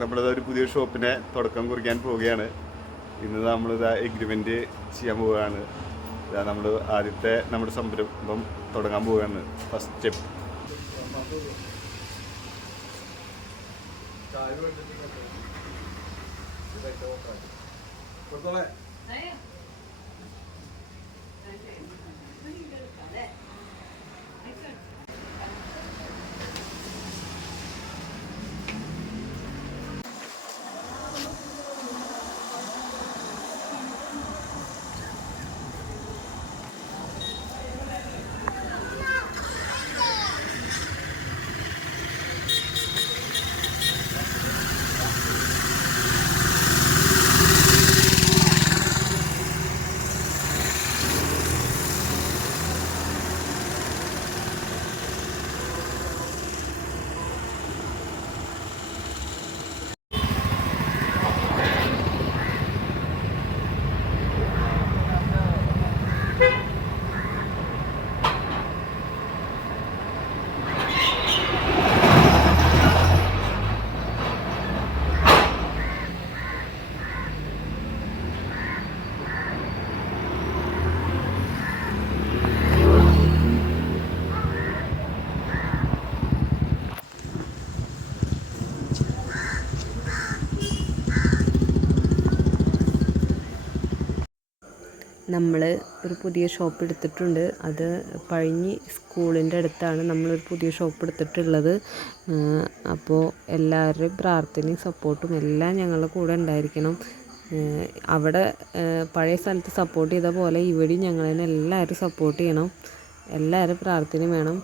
നമ്മളിത് ഒരു പുതിയ ഷോപ്പിനെ തുടക്കം കുറിക്കാൻ പോവുകയാണ്. ഇന്ന് നമ്മളിതാ എഗ്രിമെൻറ്റ് ചെയ്യാൻ പോവുകയാണ്. ഇതാ നമ്മൾ ആദ്യത്തെ നമ്മുടെ സംരംഭം തുടങ്ങാൻ പോവുകയാണ്. First step. നമ്മൾ ഒരു പുതിയ ഷോപ്പ് എടുത്തിട്ടുണ്ട്. അത് പഴഞ്ഞി സ്കൂളിൻ്റെ അടുത്താണ് നമ്മളൊരു പുതിയ ഷോപ്പ് എടുത്തിട്ടുള്ളത്. അപ്പോൾ എല്ലാവരുടെയും പ്രാർത്ഥനയും സപ്പോർട്ടും എല്ലാം ഞങ്ങളുടെ കൂടെ ഉണ്ടായിരിക്കണം. അവിടെ പഴയ സ്ഥലത്ത് സപ്പോർട്ട് ചെയ്ത പോലെ ഇവിടെയും ഞങ്ങളെ എല്ലാവരും സപ്പോർട്ട് ചെയ്യണം. എല്ലാവരും പ്രാർത്ഥനയും വേണം.